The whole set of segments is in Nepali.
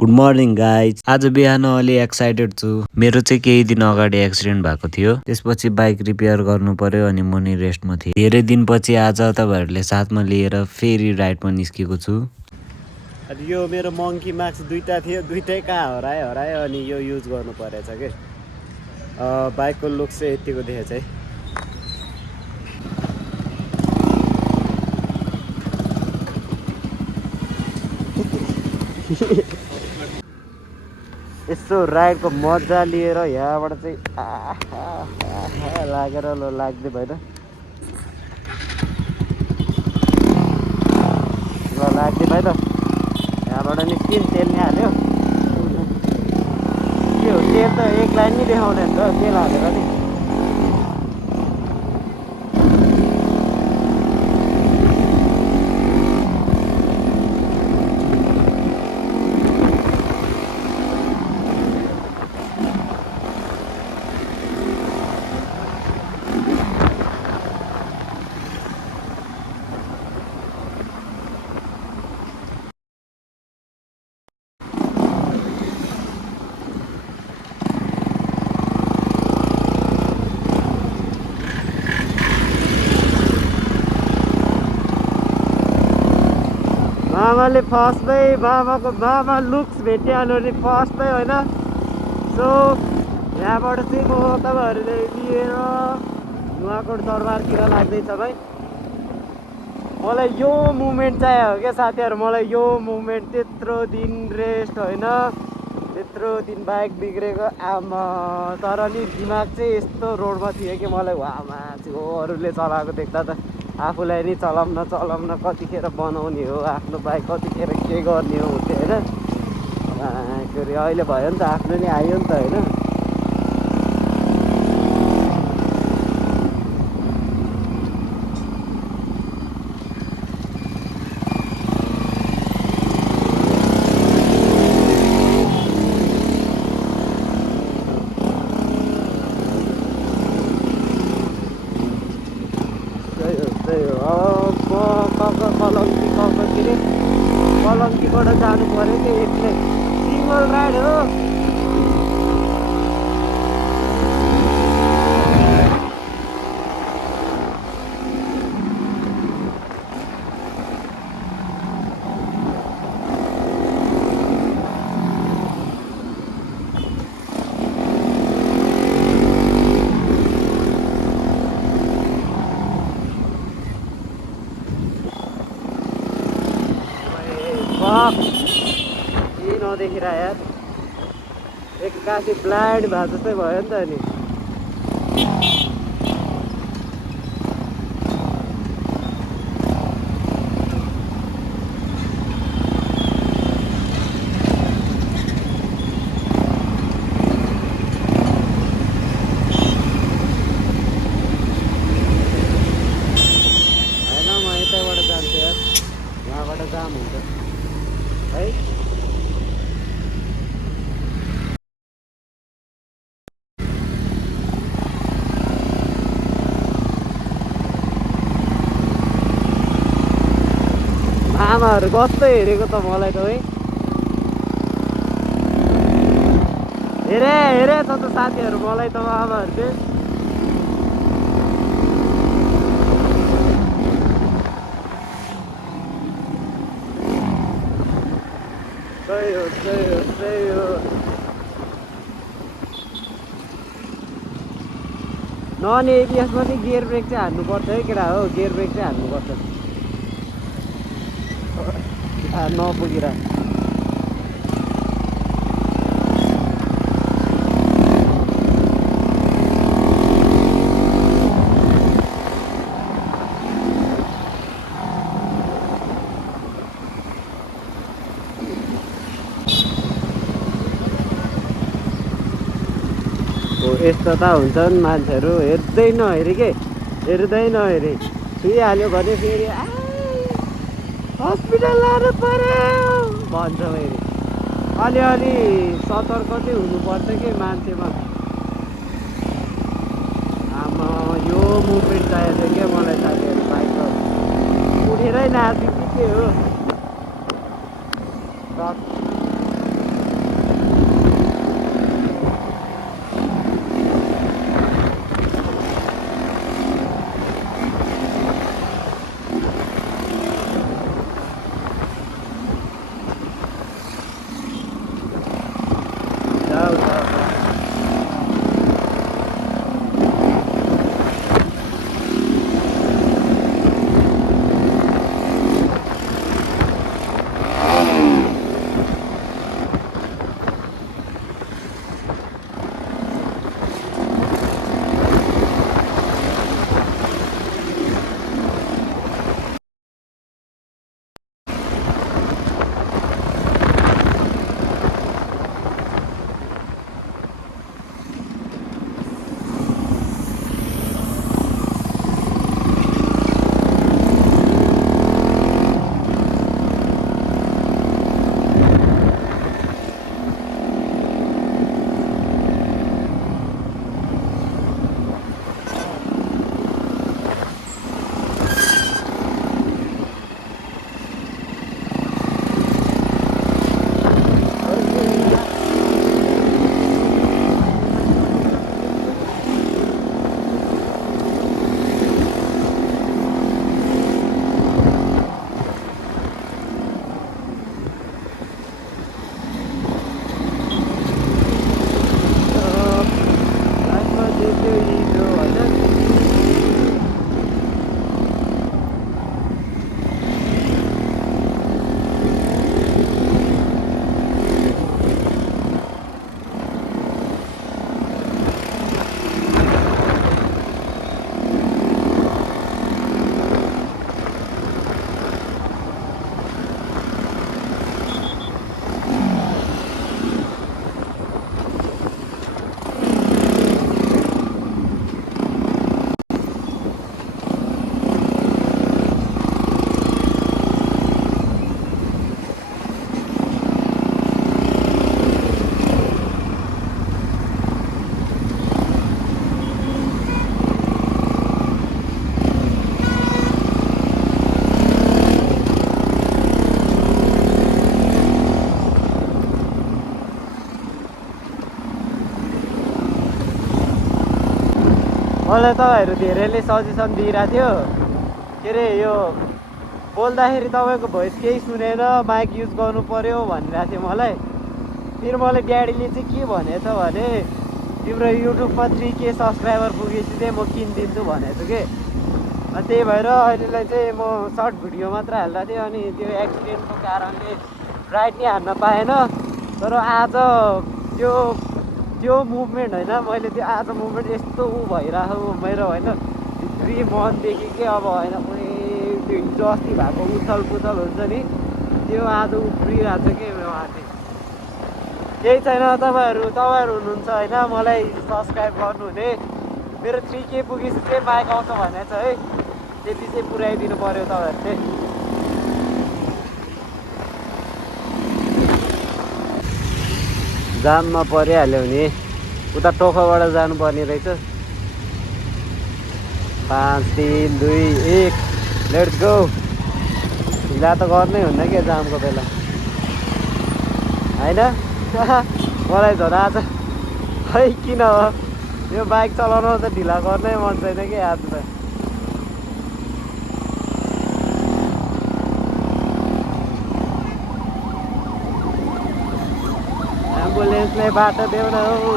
Good morning guys. आज बिहान अलि एक्साइटेड छु। मेरो चाहिँ केही दिन अगाडि एक्सिडेन्ट भएको थियो। त्यसपछि बाइक रिपेयर गर्नु पर्यो अनि म नि रेस्टमा थिएँ। धेरै दिनपछि आज तपाईँहरूले साथमा लिएर फेरि राइडमा निस्केको छु। अनि यो मेरो मङ्की मार्क्स दुईटा थियो, दुईटै कहाँ हरायो अनि यो युज गर्नु परेछ कि। बाइकको लुक चाहिँ यतिको देखेछ है। यसो राइडको मजा लिएर यहाँबाट चाहिँ लागेर लाग्दै भएन ल लाग्दै भयो त। यहाँबाट निस्किन तेल नि हाल्यो के हो तेल त एक लाइन नि देखाउँदैन त तेल हालेर नि। मामाले फर्स्टमै मामा लुक्स भेटिहाल्यो नि फर्स्टमै होइन। सो यहाँबाट चाहिँ म तपाईँहरूले लिएर नुवाकोट दरबारतिर लाग्दैछ भाइ। मलाई यो मुभमेन्ट चाहियो क्या साथीहरू, मलाई यो मुभमेन्ट। त्यत्रो दिन रेस्ट होइन, त्यत्रो दिन बाइक बिग्रेको आमा, तर नि दिमाग चाहिँ यस्तो रोडमा थियो कि मलाई आमा चाहिँ अरूले चलाएको देख्दा त आफूलाई नि चलाउन कतिखेर बनाउने हो आफ्नो बाइक, कतिखेर के गर्ने हो हुन्थ्यो होइन। के अरे अहिले भयो नि त, आफ्नो नि आयो नि त होइन। कलङ्कीबाट जानु पऱ्यो कि एक्लै सिङ्गल राइड हो। नदेखिर यार एक्कासी ब्लाइन्ड भए जस्तै भयो नि त अनि। होइन म यतैबाट जान्छु यार, यहाँबाट जाम हुन्छ है। आमाहरू कस्तो हेरेको त मलाई त है। हेरेछ त साथीहरू मलाई त आमाहरू चाहिँ। सही हो नन एबिएसमा चाहिँ गियर ब्रेक चाहिँ हान्नुपर्छ है केटा हो, गियर ब्रेक चाहिँ हान्नुपर्छ नपुगेर। यस्तो त हुन्छन् मान्छेहरू, हेर्दै नहेरी छुइहाल्यो भने फेरि हस्पिटल लानु पर्यो भन्छ फेरि। अलिअलि सतर्क चाहिँ हुनुपर्छ कि मान्छेमा। आमा यो मुभमेन्ट चाहिएको थियो क्या मलाई साथीहरू, बाइक उठेरै नाच्यो कि के हो। उता मलाई तपाईँहरू धेरैले सजेसन दिइरहेको थियो के अरे यो बोल्दाखेरि तपाईँको भोइस केही सुनेन माइक युज गर्नु पर्यो भनिरहेको थियो मलाई। फेरि मलाई ड्याडीले चाहिँ के भनेछ भने तिम्रो युट्युबमा 3K सब्सक्राइबर पुगेपछि चाहिँ म किनिदिन्छु भनेको छु कि। त्यही भएर अहिलेलाई चाहिँ म सर्ट भिडियो मात्र हाल्दा थिएँ। अनि त्यो एक्सिडेन्टको कारणले राइड नै हान्न पाएन। तर आज त्यो मुभमेन्ट होइन, मैले त्यो आज मुभमेन्ट यस्तो भइरहेको मेरो होइन भित्री मनदेखि के अब होइन कुनै त्यो हिजो अस्ति भएको उछल पुछल हुन्छ नि त्यो आज उफ्रिरहेको छ कि उहाँले। केही छैन, तपाईँहरू हुनुहुन्छ होइन मलाई सब्सक्राइब गर्नुहुने। मेरो 3K पुगेपछि चाहिँ माइक आउँछ भनेको छ है, त्यति चाहिँ पुऱ्याइदिनु पऱ्यो तपाईँहरूले। जाममा परिहाल्यो भने उता टोखोबाट जानुपर्ने रहेछ। 5 3 2 1 लेट्स गो। ढिला त गर्नै हुन्न क्या जामको बेला होइन। मलाई झन् आज खै किन हो यो बाइक चलाउनु त ढिला गर्नै मन छैन कि आज त। एम्बुलेन्सले बाटो देऊ न हौ।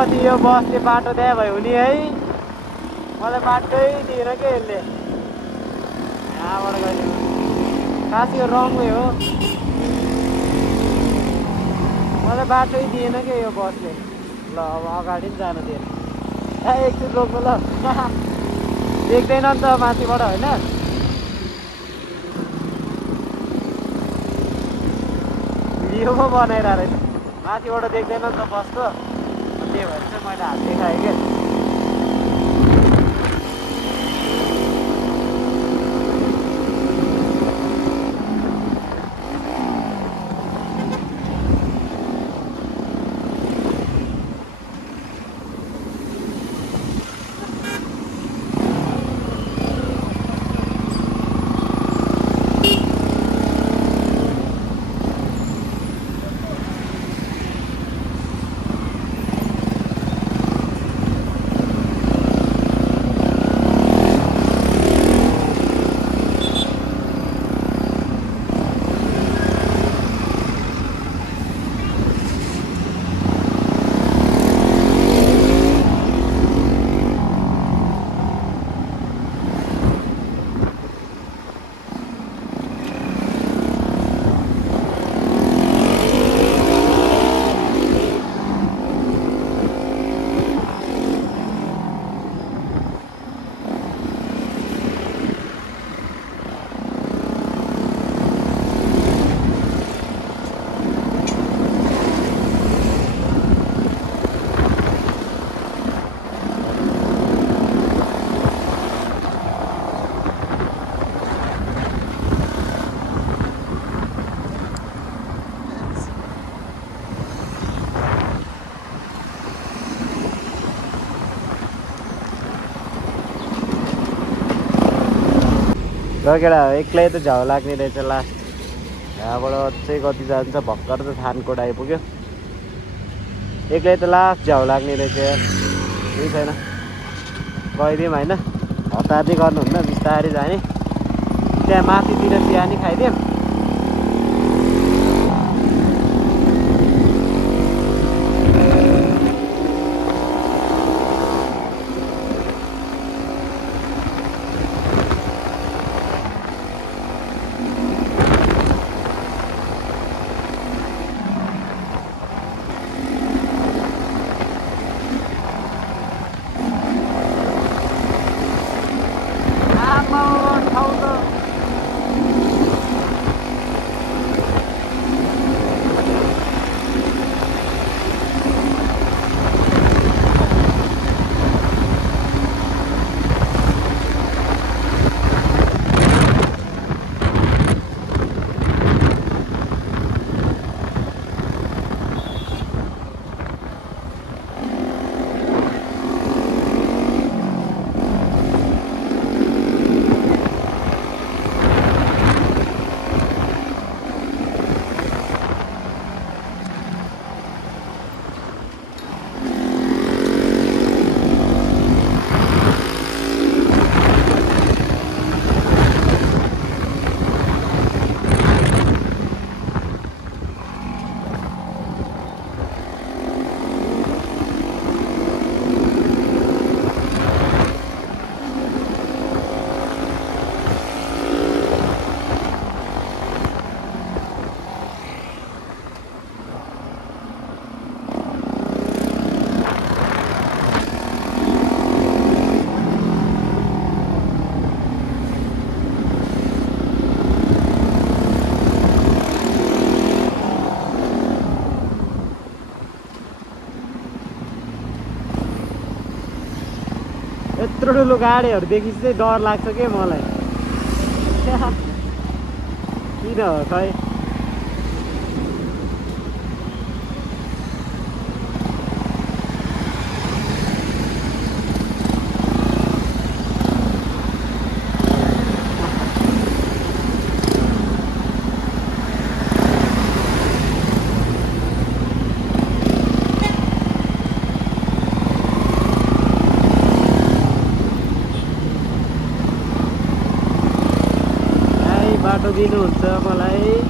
कति यो बसले बाटो दिए भयो नि है मलाई बाटै दिएन के यसले यहाँबाट गयो खास यो रङवे हो मलाई बाटै दिएन के यो बसले ल अब अगाडि पनि जानु दिएन एकछिन रोक्नु ल देख्दैन नि त माथिबाट होइन भिडियो पो बनाइरहेको रहेछ माथिबाट देख्दैन नि त बसको त्यही भएर चाहिँ मैले हात देखाएँ क्या केटा एक्लै त झाउ लाग्ने रहेछ लास्ट यहाँबाट चाहिँ कति जान्छ भर्खर त थानकोट आइपुग्यो एक्लै त लास्ट झाउ लाग्ने रहेछ केही छैन गइदिउँ होइन हतार चाहिँ गर्नुहुन्न बिस्तारै जाने त्यहाँ माथितिर चिया नि खाइदिउँ यत्रो ठुलो गाडीहरूदेखि चाहिँ डर लाग्छ के मलाई किन हो खै बाटो दिनुहुन्छ मलाई